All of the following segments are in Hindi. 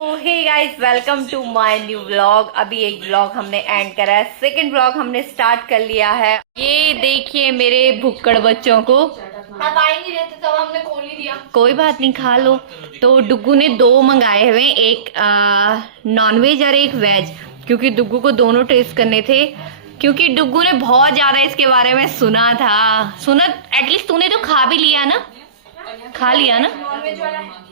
Hey guys, welcome to my new vlog. अभी एक व्लॉग हमने एंड करा है, सेकंड व्लॉग हमने स्टार्ट कर लिया है। ये देखिए मेरे भुक्कड़ बच्चों को। आप आ ही नहीं रहते तब हमने खोल ही दिया। कोई बात नहीं, खा लो। तो डुग्गू ने दो मंगाए हुए, एक नॉनवेज और एक वेज, क्योंकि डुग्गू को दोनों टेस्ट करने थे। क्योंकि डुग्गू ने बहुत ज्यादा इसके बारे में सुना था। एटलीस्ट तूने तो खा भी लिया ना, खा लिया ना। नॉनवेज वाला है।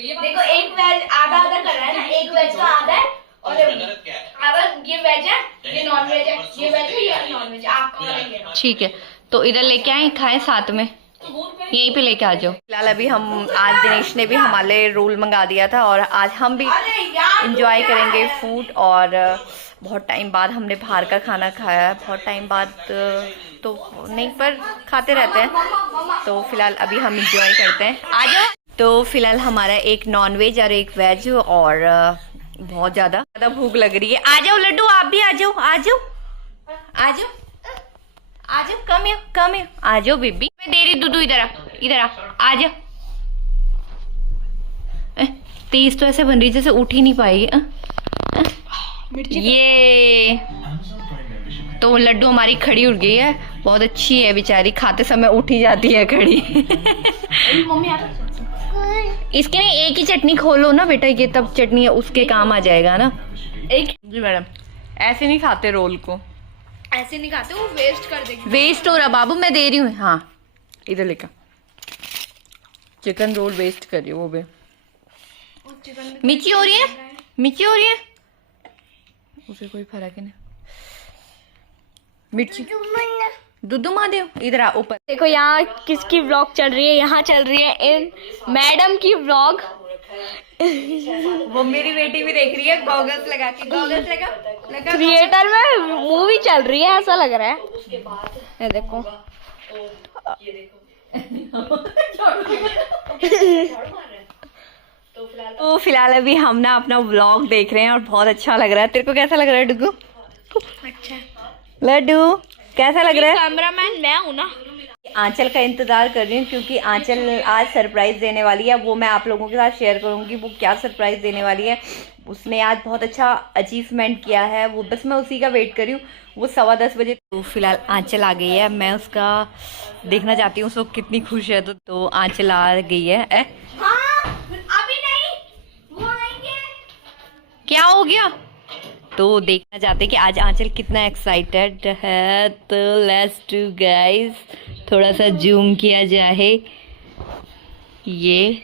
देखो एक वेज आधा आधा कर रहा है ना, एक वेज का आधा है और आधा ये वेज है, ये नॉन वेज है, ये वेज है, ये नॉन वेज है। आपका वाला ये है। ठीक है, तो इधर लेके आए, खाएं साथ में, यहीं पे लेके आ जाओ। फिलहाल अभी हम आज दिनेश ने भी हमारे लिए रोल मंगा दिया था और आज हम भी इंजॉय करेंगे फूड। और बहुत टाइम बाद हमने बाहर का खाना खाया है, बहुत टाइम बाद तो नहीं पर खाते रहते हैं। तो फिलहाल अभी हम इंजॉय करते हैं, आ जाओ। तो फिलहाल हमारा एक नॉनवेज और एक वेज, और बहुत ज्यादा भूख लग रही है। आ जाओ लड्डू, आप भी आ जाओ, आ जाओ, आ जाओ, आ जाओ, कम है, आ जाओ बेबी। मैं दे रही दूधू, इधर आ जाओ। तेज तो ऐसे बन रही जैसे उठ ही नहीं पाएगी। ये तो लड्डू हमारी खड़ी उठ गई है, बहुत अच्छी है बेचारी, खाते समय उठ ही जाती है खड़ी। इसके लिए एक ही चटनी खोलो ना बेटा, ये तब चटनी उसके काम आ जाएगा ना। एक जी मैडम, ऐसे नहीं खाते रोल को, ऐसे नहीं खाते, वो वेस्ट कर देंगे। वेस्ट हो रहा बाबू, मैं दे रही हूँ। हाँ इधर लेकर, चिकन रोल वेस्ट कर रही हूँ वो भी। मिर्ची हो रही है, मिर्ची हो रही है, उसे कोई फर्क ही नहीं। मिर्ची दुद्धू महादेव, इधर आ ऊपर। देखो यहाँ किसकी व्लॉग चल रही है, यहाँ चल रही है इन मैडम की व्लॉग। वो मेरी बेटी भी देख रही है, गॉगल्स लगा के, गॉगल्स लगा। थिएटर में मूवी चल रही है ऐसा लग रहा है। ये देखो तो फिलहाल अभी हम ना अपना व्लॉग देख रहे हैं और बहुत अच्छा लग रहा है। तेरे को कैसा लग रहा है डुग्गू? अच्छा लड्डू कैसा लग रहा है? कैमरामैन मैं हूँ ना। आंचल का इंतजार कर रही हूँ, क्योंकि आंचल आज सरप्राइज देने वाली है। वो मैं आप लोगों के साथ शेयर करूंगी वो क्या सरप्राइज देने वाली है। उसने आज बहुत अच्छा अचीवमेंट किया है, वो बस मैं उसी का वेट कर रही हूँ। वो 10:15 बजे। तो फिलहाल आंचल आ गई है, मैं उसका देखना चाहती हूँ उसको कितनी खुश है। तो आंचल आ गई है। अभी नहीं, वो आएंगे। क्या हो गया? तो देखना चाहते हैं कि आज आंचल कितना एक्साइटेड है। तो लेट्स डू गाइस, थोड़ा सा जूम किया जाए। ये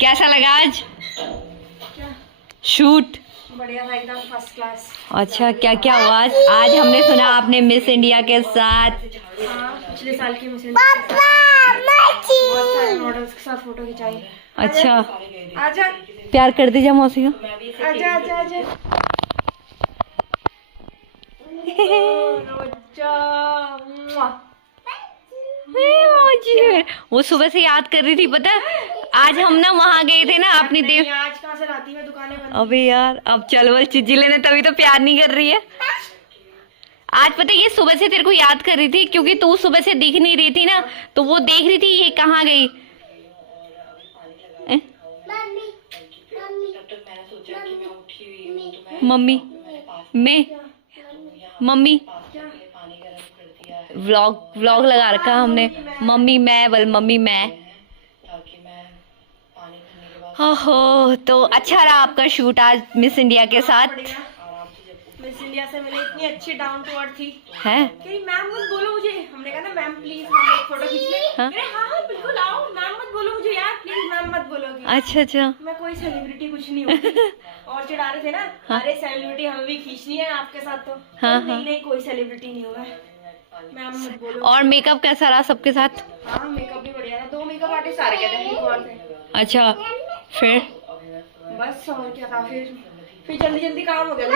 कैसा लगा आज शूट? बढ़िया था एकदम, फर्स्ट क्लास। अच्छा, क्या क्या हुआ आज? आज हमने सुना आपने मिस इंडिया के साथ। हाँ, पिछले साल की मिस मॉडल्स के साथ फोटो खिंचाई। अच्छा, आजा प्यार कर दीजिए मौसी को। आजा आजा आजा। वो सुबह से याद कर रही थी, पता आज हम ना वहाँ गए थे ना अपनी देव। आज कहाँ से लाती मैं, दुकानें बंद। अबे यार, अब चलवल चीजी लेने, तभी तो प्यार नहीं कर रही है। आज पता ये सुबह से तेरे को याद कर रही थी, क्योंकि तू सुबह से दिख नहीं रही थी ना, तो वो देख रही थी ये कहाँ गई। मम्मी मम्मी व्लॉग लगा रखा हमने। मम्मी मैं हो। तो अच्छा रहा आपका शूट आज मिस इंडिया के साथ? मिस इंडिया से मिले, इतनी अच्छी डाउन टू अर्थ थी। है मैम मत बोलो मुझे, हमने कहा ना मैम प्लीज हम एक फोटो खींच ले। हाँ? हाँ बिल्कुल आओ, मैम मत बोलो मुझे यार, प्लीज मैम मत बोलोगी। अच्छा मैं कोई सेलिब्रिटी कुछ नहीं होगी। और चिढ़ा रहे थे ना, हाँ? अरे सेलिब्रिटी हमें भी खींचनी है आपके साथ। तो हाँ, नहीं कोई सेलिब्रिटी नहीं हुआ है, मैम मत बोलो। और मेकअप कैसा रहा सबके साथ? हाँ मेकअप भी बढ़िया था, 2 मेकअप आर्टिस्ट आ रहे थे, एक और थे। अच्छा, फिर बस और क्या था, फिर जल्दी काम हो गया।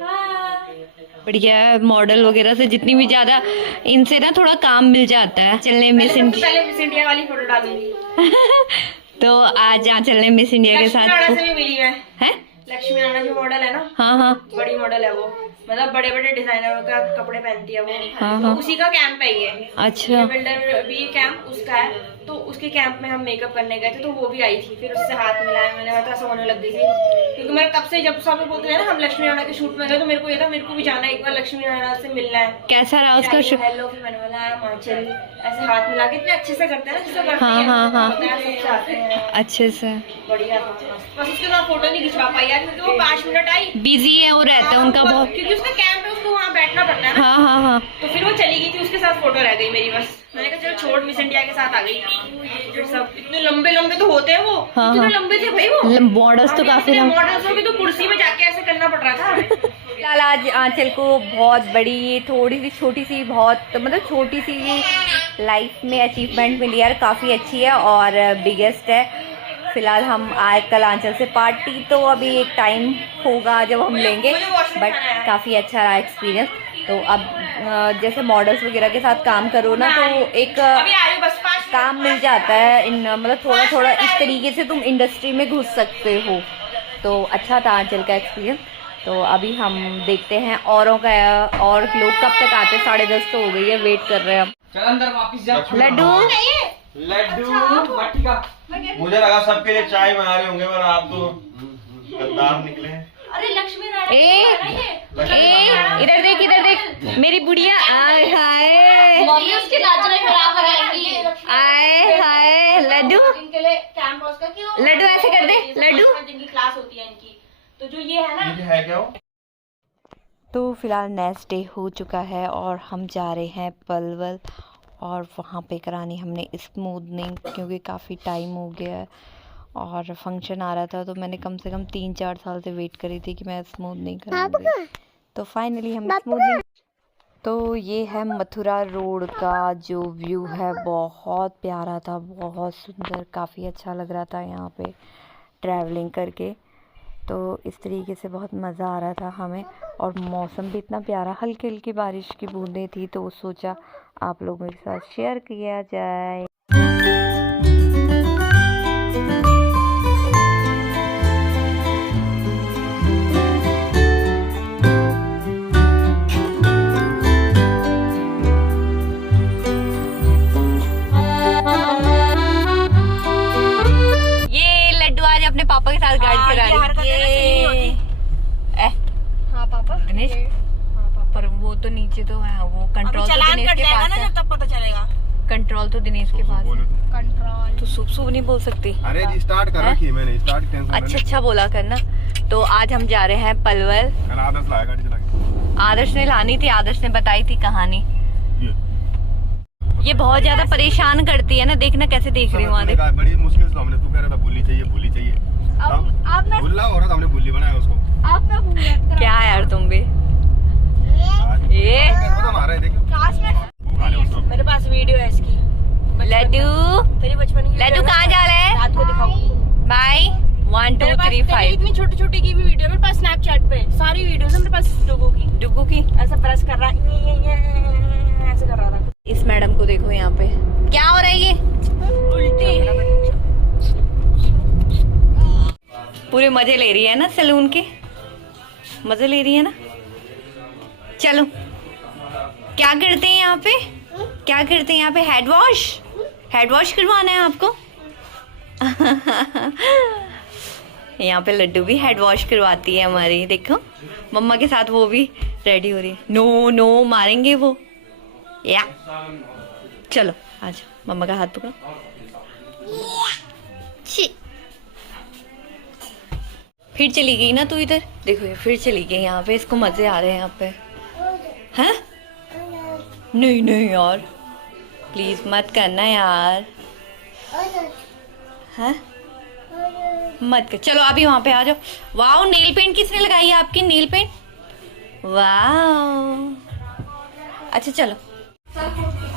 हाँ। बढ़िया है, मॉडल वगैरह से जितनी भी ज्यादा इनसे ना थोड़ा काम मिल जाता है। चलने मिस इंडिया, पहले मिस इंडिया वाली फोटो डालूंगी। तो आज यहाँ चलने मिस इंडिया के साथ से भी मिली मैं। है लक्ष्मी राणा जो मॉडल है ना, हाँ बड़ी मॉडल है वो, मतलब बड़े बड़े डिजाइनरों का कपड़े पहनती है वो। हाँ। तो उसी का कैंप है ये। अच्छा, बिल्डर भी कैंप उसका है। तो उसके कैंप में हम मेकअप करने गए थे, तो वो भी आई थी, फिर उससे हाथ मिलाया मैंने, हल्का सा होने लग गई थी, क्योंकि मैं तब से जब सब बोलते हैं ना हम लक्ष्मी नारायण के शूट में गए, तो मेरे को ये था मेरे को भी जाना है, एक बार लक्ष्मी नारायण से मिलना है। कैसा रहा उसका शूट? हेलो, फिर मैंने बोला माचल ऐसे हाथ मिला के इतने अच्छे से करते हैं ना, जैसे करते हाँ, हैं, हाँ, हाँ। सबसे आते हैं अच्छे से। बढ़िया था। बस उसके साथ फोटो नहीं खिंचवा पाई यार, क्योंकि वो 5 मिनट आई, बिजी है वो, रहता है उनका बहुत, क्योंकि उसका कैंप है, उसको वहाँ बैठना पड़ता है ना। हाँ हाँ हाँ। तो फिर वो चली गई थी, उसके साथ फोटो रह गई मेरी, बस मैंने कहा चलो छोड़, मिस इंडिया के साथ आ गई। ये सब इतने लंबे लंबे तो होते हैं वो, हाँ, इतने हाँ। लंबे थे भाई वो, मॉडल्स तो काफी लंबे। मॉडल्स हो गए तो कुर्सी में जाके ऐसे करना पड़ रहा था। फिलहाल आज आंचल को बहुत बड़ी, थोड़ी सी छोटी सी, बहुत मतलब छोटी सी लाइफ में अचीवमेंट मिली यार, काफ़ी अच्छी है और बिगेस्ट है। फिलहाल हम आज कल आंचल से पार्टी तो अभी एक टाइम होगा जब हम लेंगे, बट काफ़ी अच्छा रहा एक्सपीरियंस। तो अब जैसे मॉडल्स वगैरह के साथ काम करो ना, तो एक काम मिल जाता है, इन मतलब थोड़ा थोड़ा इस तरीके से तुम इंडस्ट्री में घुस सकते हो। तो अच्छा था आंचल का एक्सपीरियंस। तो अभी हम देखते हैं औरों का, और लोग कब तक आते, 10:30 तो हो गई है, वेट कर रहे हैं हम। चल अंदर वापस जा। लड्डू मट्टी का मुझे लगा सबके लिए चाय बना रहे होंगे, पर आप तो गद्दार निकले हैं। अरे लक्ष्मी नारायण इधर देख, इधर देख मेरी बुढ़िया। आय हाय, मम्मी उसकी नजरें खराब हो जाएंगी। आय हाय लड्डू, इनके लिए कैंप उसका क्यों, लड्डू ऐसे कर दे, लड्डू। जिनकी क्लास होती है इनकी, तो जो ये है ना, ये है क्या वो? तो फिलहाल नेक्स्ट डे हो चुका है और हम जा रहे हैं पलवल, और वहाँ पे करानी हमने स्मूदनिंग, क्योंकि काफ़ी टाइम हो गया है और फंक्शन आ रहा था, तो मैंने कम से कम 3-4 साल से वेट करी थी कि मैं स्मूदनिंग करूँगी। तो फाइनली हम स्मूदनिंग। तो ये है मथुरा रोड का जो व्यू है, बहुत प्यारा था, बहुत सुंदर, काफ़ी अच्छा लग रहा था यहाँ पे ट्रैवलिंग करके। तो इस तरीके से बहुत मज़ा आ रहा था हमें, और मौसम भी इतना प्यारा, हल्की हल्की बारिश की बूंदें थी, तो सोचा आप लोगों के साथ शेयर किया जाए। ये लड्डू आज अपने पापा के साथ गाड़ी चला रही है। हाँ पापा दिनेश, पर वो तो नीचे तो है, वो कंट्रोल तो दिनेश के पास है। तब पता चलेगा। कंट्रोल तो दिनेश के पास है। कंट्रोल तो शुभ शुभ नहीं बोल सकती। अरे रिस्टार्ट कर रखी है मैंने, स्टार्ट टेंशन। अच्छा बोला करना। तो आज हम जा रहे हैं पलवल। कल आदर्श लाया गाड़ी चला के। आदर्श ने लानी थी, आदर्श ने बताई थी कहानी। ये बहुत ज्यादा परेशान करती है ना, देखना कैसे देख रही हूँ। बड़ी मुश्किल से हमने, तू कह रहा था भूलनी चाहिए भूलनी चाहिए, अब मैं भूलना हो रहा था, हमने भूली बनाया उसको। आप मैं भूल गया। क्या यार तुम भी ये हमारा है, देखो क्लास में वो खा ले उसको। मेरे पास वीडियो है इसकी, लड्डू। तेरी बचपन की। लड्डू कहाँ जा रहे हैं? रात को दिखाऊंगी। बाय 1 2 3 5। इतनी छोटी छोटी की भी वीडियो मेरे पास स्नैपचैट पे, सारी वीडियोस है मेरे पास डुगू की। ऐसा प्रेस कर रहा है, ऐसे कर रहा था। इस मैडम को देखो यहाँ पे क्या हो रहा है, ये उल्टी। पूरे मजे ले रही है ना, सैलून के मजे ले रही है ना। चलो क्या करते हैं यहाँ पे, क्या करते हैं यहाँ पे? हेड वॉश करवाना है आपको। यहाँ पे लड्डू भी हेड वॉश करवाती है हमारी, देखो मम्मा के साथ वो भी रेडी हो रही है। नो मारेंगे वो, या चलो आज मम्मा का हाथ पकड़ो। फिर चली गई ना तू इधर, देखो ये फिर चली गई यहाँ पे, इसको मजे आ रहे हैं यहाँ पे। हैं? नहीं यार प्लीज मत करना यार, हैं? मत कर। चलो अभी वहां पे आ जाओ। वाओ, नेल पेंट किसने लगाई है आपकी? Nail paint, wow. अच्छा चलो,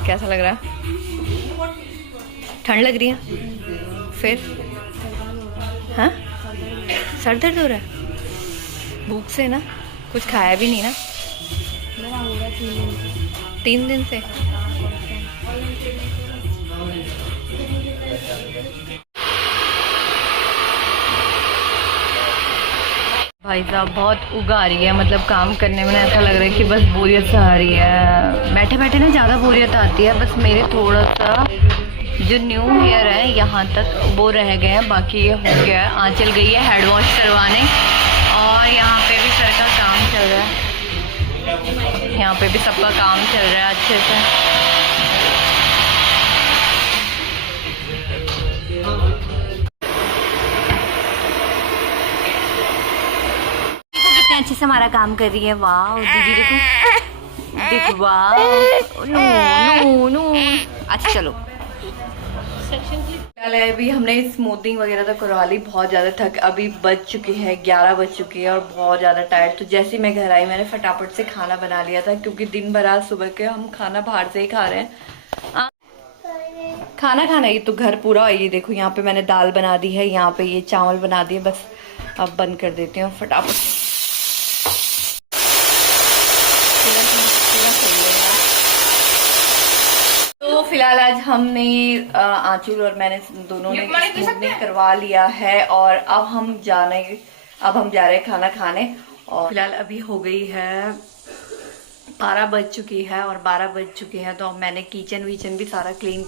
कैसा लग रहा है? ठंड लग रही है फिर? हाँ, सर दर्द हो रहा है भूख से ना, कुछ खाया भी नहीं ना 3 दिन से। भाई साहब बहुत उगा रही है, मतलब काम करने में ऐसा लग रहा है कि बस बोरियत सा आ रही है। बैठे बैठे ना ज़्यादा बोरियत आती है, बस मेरे थोड़ा सा जो न्यू हेयर है यहाँ तक वो रह गए हैं, बाकी ये हो गया है। आंचल गई है हेड वॉश करवाने और यहाँ पे भी सर का काम चल रहा है, यहाँ पे भी सबका काम चल रहा है अच्छे से। अच्छे से हमारा काम कर रही है। वाह दीदी देखो देखो, वाह नो नो नो। अच्छा चलो, अभी हमने स्मूथिंग वगैरह तो करवा ली, बहुत ज़्यादा थक, अभी बज चुकी है 11 बज चुकी है और बहुत ज़्यादा टायर्ड। तो जैसे ही मैं घर आई मैंने फटाफट से खाना बना लिया था, क्योंकि दिन भर आज सुबह के हम खाना बाहर से ही खा रहे हैं। खाना खाना ही तो घर पूरा। ये देखो यहाँ पे मैंने दाल बना दी है, यहाँ पे ये चावल बना दिए, बस अब बंद कर देती हूँ फटाफट। तो फिलहाल आज हमने आंचल और मैंने दोनों ने स्मूथनिंग करवा लिया है और अब हम जा रहे हैं खाना खाने। और फिलहाल अभी हो गई है 12 बज चुकी है और 12 बज चुकी है तो मैंने किचन वीचन भी सारा क्लीन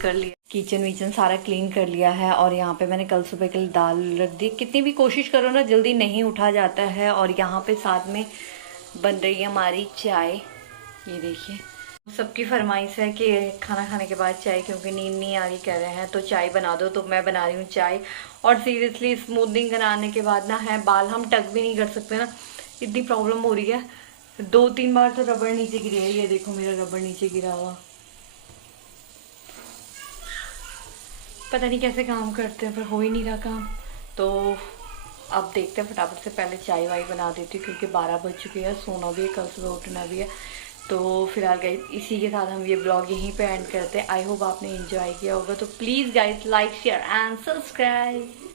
कर लिया, है। और यहाँ पे मैंने कल सुबह के लिए दाल रख दी। कितनी भी कोशिश करो ना जल्दी नहीं उठा जाता है। और यहाँ पे साथ में बन रही है हमारी चाय, ये देखिए। सबकी फरमाइश है कि खाना खाने के बाद चाय, क्योंकि नींद नहीं आ रही कह रहे हैं, तो चाय बना दो, तो मैं बना रही हूँ चाय। और सीरियसली स्मूथनिंग कराने के बाद ना है बाल हम टक भी नहीं कर सकते ना, इतनी प्रॉब्लम हो रही है। 2-3 बार तो रबड़ नीचे गिरी है, ये देखो मेरा रबड़ नीचे गिरा हुआ, पता नहीं कैसे काम करते हैं पर हो ही नहीं रहा काम। तो अब देखते हैं, फटाफट से पहले चाय वाय बना देती हूँ क्योंकि 12 बज चुकी है, सोना भी है, कल सुबह उठना भी है। तो फिलहाल गाइस इसी के साथ हम ये ब्लॉग यहीं पे एंड करते हैं। आई होप आपने एंजॉय किया होगा। तो please guys like share and subscribe.